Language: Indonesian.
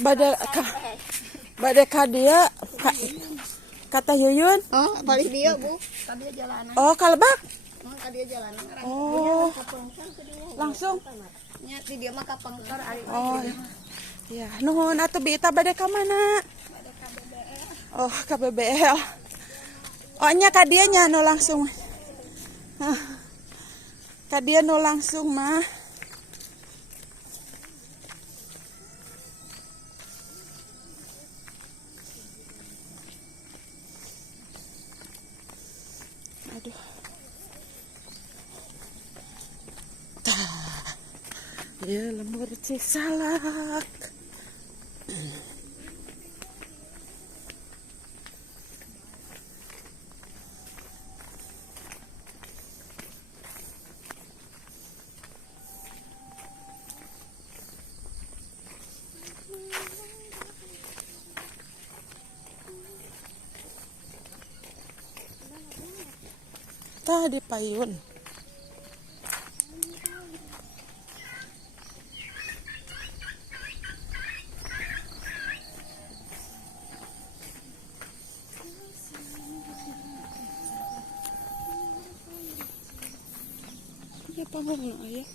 Bade ka dia kata Yuyun. Oh, balik dia, Bu. Tadi jalanan. Oh, kalebak. Tadi jalanan. Oh. Langsung. Nya di dia mah kapengker ari. Oh. Ya, nuhun atuh Bita bade ka mana? Bade ka BBL. Oh, ka BBL. Oh, nya ka dieu nya nu langsung. Ka dia nu langsung mah. Aduh. Ya lembur Cisalak. Tah di payun. Ya panggung aya.